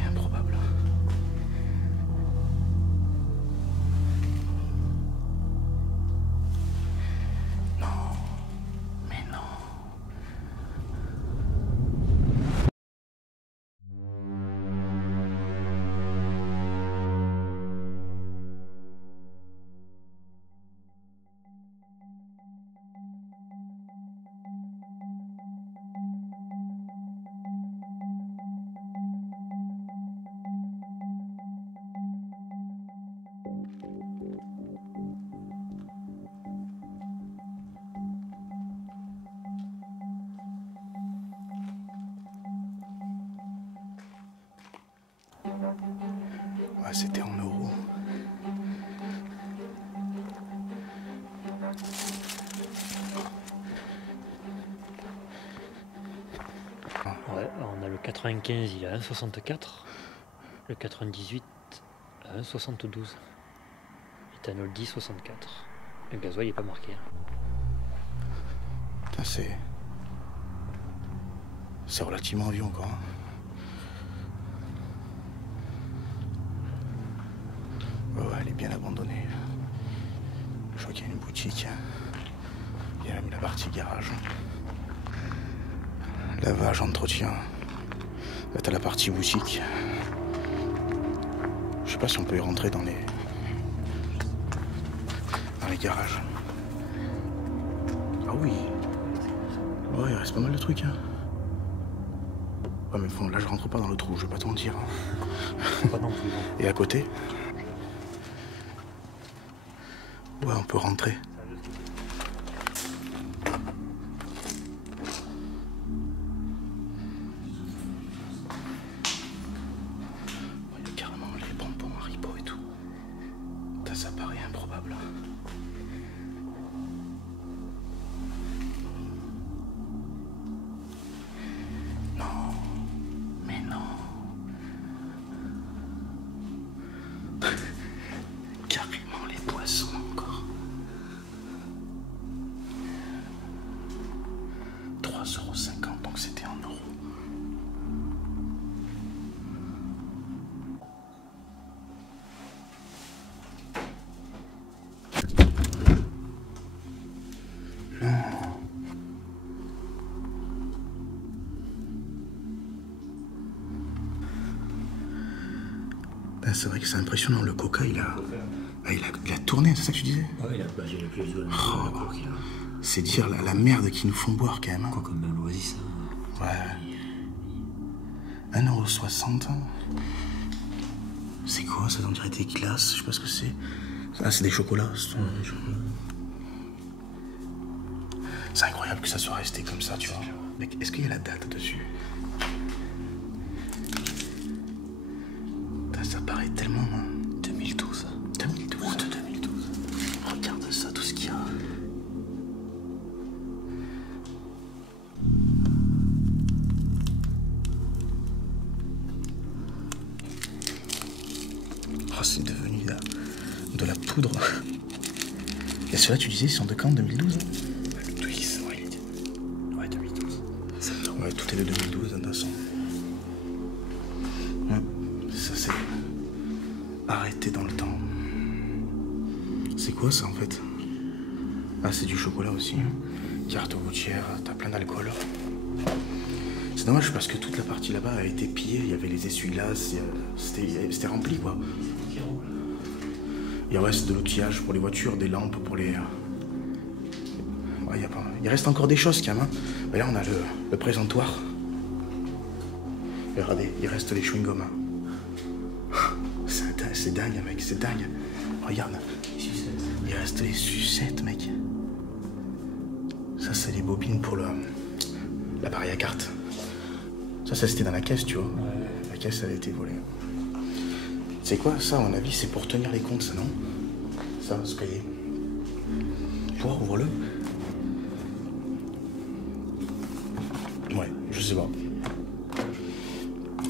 paraît improbable. Non, mais non. Ouais, c'était en euros. Ouais, on a le 95, il est à 1,64. Le 98 à 1,72. Éthanol 10, 64. Le gasoil n'est pas marqué. Putain, c'est relativement vieux encore. Hein. Ouais, elle est bien abandonnée. Je vois qu'il y a une boutique. Il y a même la partie garage. Lavage, entretien. Là, t'as la partie boutique. Je sais pas si on peut y rentrer dans les garages. Ah oui. Ouais, il reste pas mal de trucs. Hein. Ouais, mais bon, là, je rentre pas dans le trou, je vais pas te mentir. Hein. Pas non plus. Et à côté? Ouais, on peut rentrer. Il y a carrément les bonbons Haribo et tout. Ça paraît improbable. Non, mais non. Carrément les poissons encore. 3,50 €, donc c'était en euros. Ben, c'est vrai que c'est impressionnant, le coca il a tourné, c'est ça que tu disais? Ouais, il a plagé le plus de c'est dire la merde qu'ils nous font boire quand même. Hein. Quoi comme l'oasis, ça. Ouais. 1,60 €. C'est quoi ça? On dirait des glaces, je sais pas ce que c'est. Ah, c'est des chocolats. C'est incroyable que ça soit resté comme ça, tu vois. Mec, est-ce qu'il y a la date dessus? Ça paraît tellement... 2012. 2012. Août 2012. Regarde ça, tout ce qu'il y a. Oh, c'est devenu de la poudre. Et ceux-là, tu disais, ils sont de quand? 2012? 2012, ouais, 2012. Septembre. Ouais, tout est de 2012, de toute façon. Ouais, ça c'est arrêté dans le temps. C'est quoi ça en fait? Ah, c'est du chocolat aussi. Carte routière, t'as plein d'alcool. C'est dommage parce que toute la partie là-bas a été pillée. Il y avait les essuie-glaces, c'était rempli quoi. Et ouais, c'est de l'outillage pour les voitures, des lampes pour les... Ouais, il reste encore des choses quand même. Hein. Mais là, on a le présentoir. Et regardez, il reste les chewing-gums. Hein. C'est dingue, mec, c'est dingue. Regarde, il reste les sucettes, mec. Ça, c'est les bobines pour l'appareil à carte. Ça c'était dans la caisse, tu vois. Ouais. La caisse, elle a été volée. C'est quoi, ça, à mon avis, c'est pour tenir les comptes, ça, non? Ça, ce cahier. Pour ouvre-le. Ouais, je sais pas.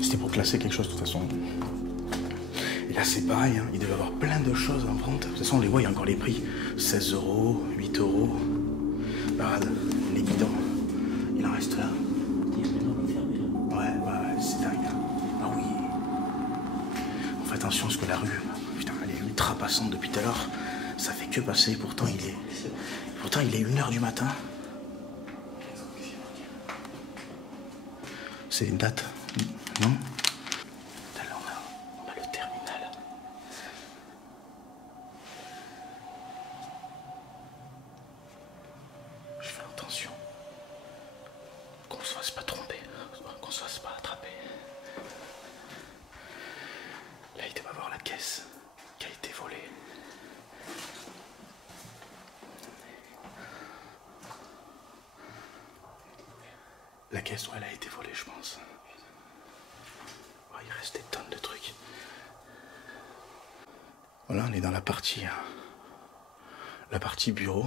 C'était pour classer quelque chose, de toute façon. Et là, c'est pareil, hein. Il devait y avoir plein de choses en vente. De toute façon, on les voit, il y a encore les prix. 16 €, 8 €. Regarde, les bidons. Il en reste là. Ouais, c'est dingue. Ah oui. fais attention parce que la rue, putain, elle est ultra passante depuis tout à l'heure. Ça fait que passer, pourtant il est 1h du matin. C'est une date, non? Alors on a le terminal. Je fais attention qu'on se fasse pas tromper, qu'on se fasse pas attraper. Là il doit voir la caisse qui a été volée. La caisse, ouais, elle a été volée, je pense. Ouais, il reste des tonnes de trucs. Voilà, on est dans la partie bureau.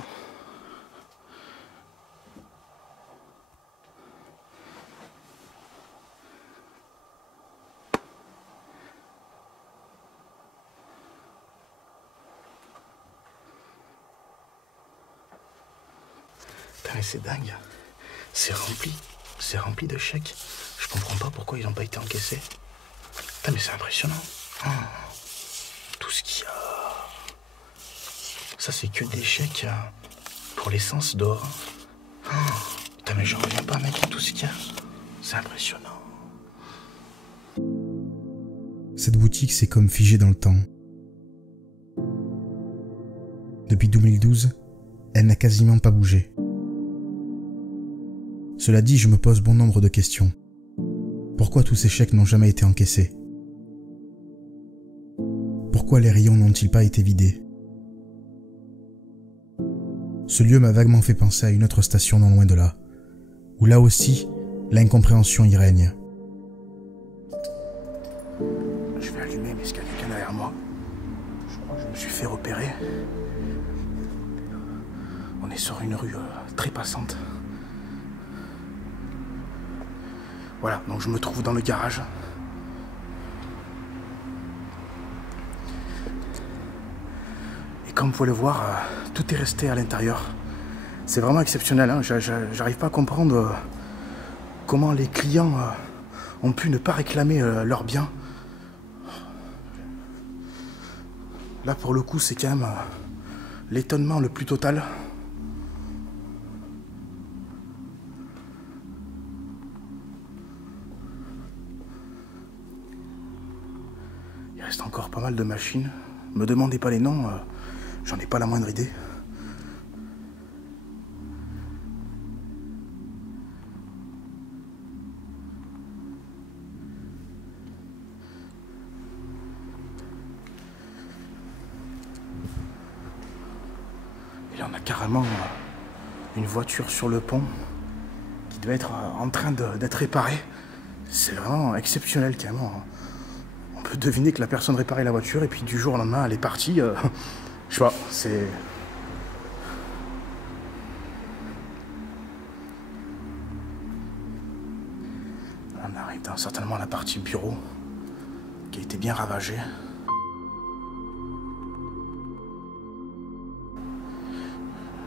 Putain, mais c'est dingue. C'est rempli. C'est rempli de chèques. Je comprends pas pourquoi ils n'ont pas été encaissés. Putain, mais c'est impressionnant. Oh, tout ce qu'il y a. Ça, c'est que des chèques pour l'essence dehors. Oh, putain, mais j'en reviens pas, mec, tout ce qu'il y a. C'est impressionnant. Cette boutique, c'est comme figée dans le temps. Depuis 2012, elle n'a quasiment pas bougé. Cela dit, je me pose bon nombre de questions. Pourquoi tous ces chèques n'ont jamais été encaissés? Pourquoi les rayons n'ont-ils pas été vidés? Ce lieu m'a vaguement fait penser à une autre station non loin de là, où là aussi, l'incompréhension y règne. Je vais allumer, mais est-ce qu'il y a quelqu'un derrière moi? Je crois que je me suis fait repérer. On est sur une rue très passante. Voilà, donc je me trouve dans le garage. Et comme vous pouvez le voir, tout est resté à l'intérieur. C'est vraiment exceptionnel, hein. J'arrive pas à comprendre comment les clients ont pu ne pas réclamer leurs biens. Là, pour le coup, c'est quand même l'étonnement le plus total. Il reste encore pas mal de machines. Me demandez pas les noms, j'en ai pas la moindre idée. Et là on a carrément une voiture sur le pont qui doit être en train d'être réparée. C'est vraiment exceptionnel carrément. On peut deviner que la personne réparait la voiture et puis du jour au lendemain elle est partie. Je sais pas, c'est... On arrive dans certainement la partie bureau qui a été bien ravagée.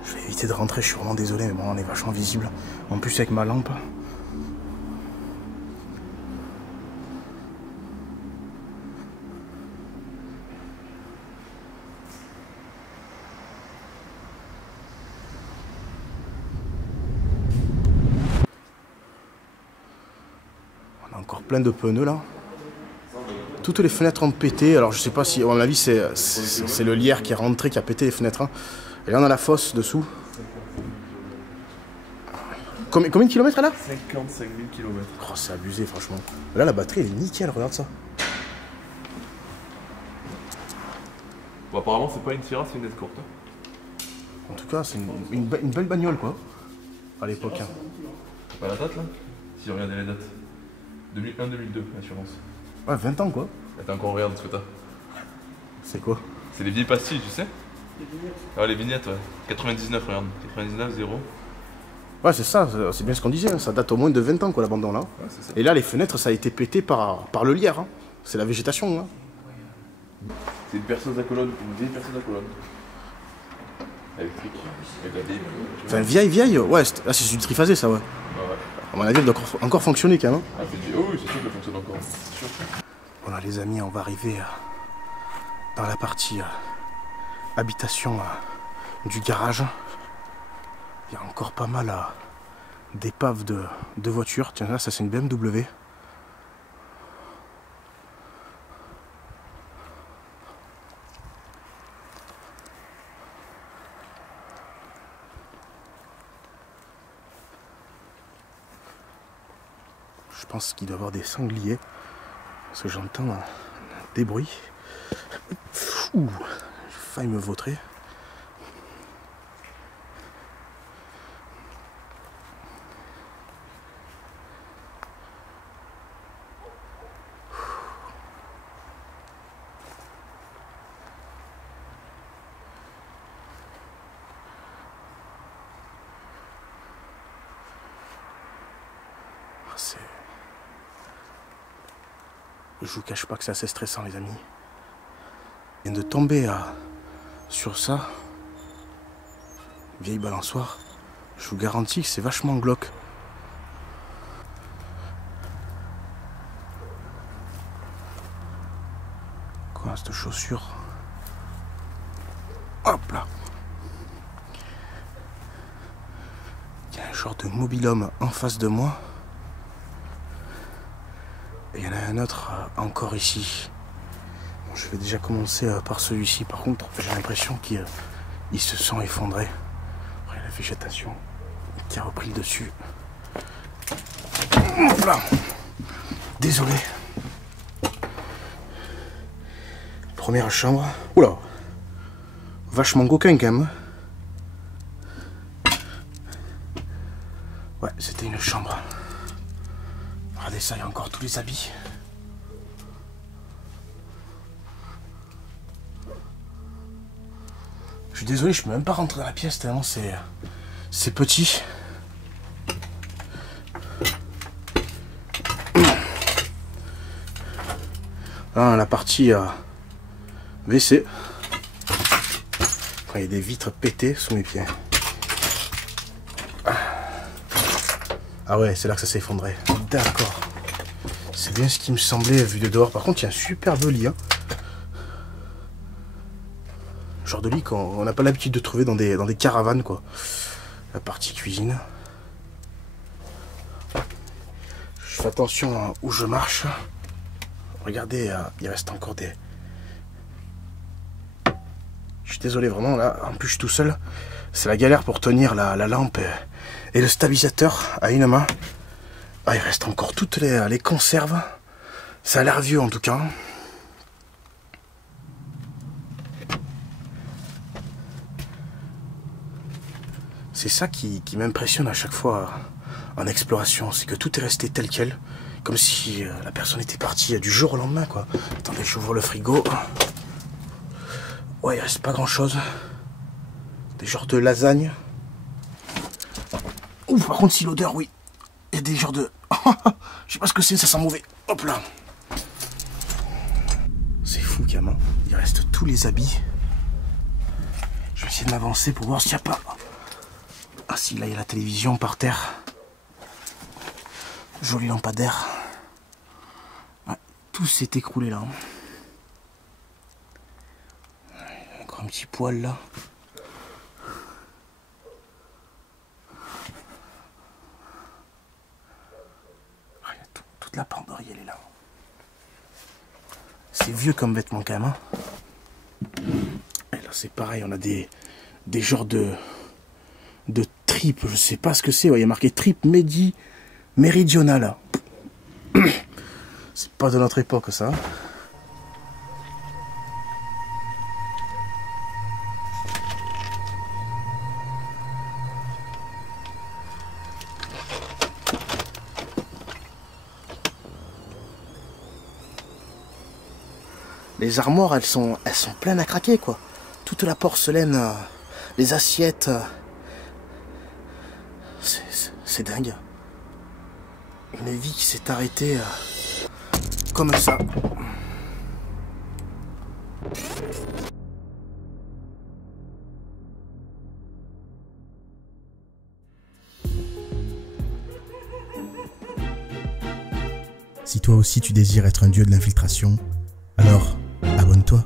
Je vais éviter de rentrer, je suis vraiment désolé, mais bon, on est vachement visible. En plus avec ma lampe. On a encore plein de pneus là. Toutes les fenêtres ont pété, alors je sais pas si, à mon avis c'est le lierre qui est rentré qui a pété les fenêtres. Hein. Et là on a la fosse dessous. Combien de kilomètres là? 55 000 kilomètres. Oh, c'est abusé franchement. Là la batterie elle est nickel, regarde ça. Bon, apparemment c'est pas une Sierra, c'est une Escort. En tout cas c'est une belle bagnole quoi. À l'époque. Hein. T'as pas la date là? Si regardez les dates. 2001-2002, l'assurance. Ouais, 20 ans quoi. Attends, encore regarde ce que t'as. C'est quoi? C'est les vieilles pastilles, tu sais? Les vignettes. Ah, les vignettes, ouais. 99, regarde. 99, 0. Ouais, c'est ça, c'est bien ce qu'on disait. Hein. Ça date au moins de 20 ans quoi l'abandon là. Ouais, c'est ça. Et là les fenêtres ça a été pété par le lierre. Hein. C'est la végétation. Hein. C'est une perceuse à colonne, une vieille perceuse à colonne. Électrique. Avec la vieille. Enfin vieille, ouais, là c'est une triphasée ça ouais. Ouais, ouais. À mon avis elle doit encore fonctionner quand même. Ah, c'est du... Oh oui, c'est sûr qu'elle fonctionne encore. C'est sûr. Voilà les amis, on va arriver dans la partie habitation du garage, il y a encore pas mal d'épaves de voitures. Tiens, là, ça c'est une BMW. Je pense qu'il doit y avoir des sangliers, parce que j'entends des bruits. Ouh, j'ai failli me vautrer. Je vous cache pas que c'est assez stressant, les amis. Et de tomber sur ça, vieille balançoire, je vous garantis que c'est vachement glauque. Quoi, cette chaussure? Hop là! Il y a un genre de mobil-homme en face de moi. Et il y en a un autre encore ici. Bon, je vais déjà commencer par celui-ci. Par contre, j'ai l'impression qu'ils se sont effondrés. Après, la végétation qui a repris le dessus. Hop là. Désolé. Première chambre. Oula. Vachement coquin quand même. Ouais, c'était une chambre. Regardez ça, il y a encore tous les habits. Je suis désolé, je peux même pas rentrer dans la pièce tellement c'est petit. Là, la partie WC. Après, il y a des vitres pétées sous mes pieds. Ah ouais, c'est là que ça s'est effondré. D'accord. C'est bien ce qui me semblait vu de dehors. Par contre, il y a un superbe lit. Hein. Genre de lit qu'on n'a pas l'habitude de trouver dans des caravanes, quoi. La partie cuisine. Je fais attention où je marche. Regardez, il reste encore des... Je suis désolé, vraiment, là, en plus je suis tout seul. C'est la galère pour tenir la lampe et le stabilisateur à une main. Ah, il reste encore toutes les conserves. Ça a l'air vieux en tout cas. C'est ça qui m'impressionne à chaque fois en exploration. C'est que tout est resté tel quel. Comme si la personne était partie du jour au lendemain, quoi. Attendez, j'ouvre le frigo. Ouais, il reste pas grand chose. Des genres de lasagne. Ouh, par contre, si l'odeur, oui. Il y a des genres de... Je sais pas ce que c'est, ça sent mauvais. Hop là. C'est fou, gamin. Il reste tous les habits. Je vais essayer de m'avancer pour voir s'il n'y a pas... Ah si, là, il y a la télévision par terre. Joli lampadaire. Ouais, tout s'est écroulé là. Encore un petit poil là. Toute la penderie, elle est là. C'est vieux comme vêtement quand même. Hein. Et là, c'est pareil, on a des genres de tripes. Je sais pas ce que c'est. Ouais, il y a marqué trip méridionale. C'est pas de notre époque, ça. Les armoires, elles sont pleines à craquer, quoi. Toute la porcelaine, les assiettes. C'est dingue. Une vie qui s'est arrêtée comme ça. Si toi aussi tu désires être un dieu de l'infiltration, alors abonne-toi.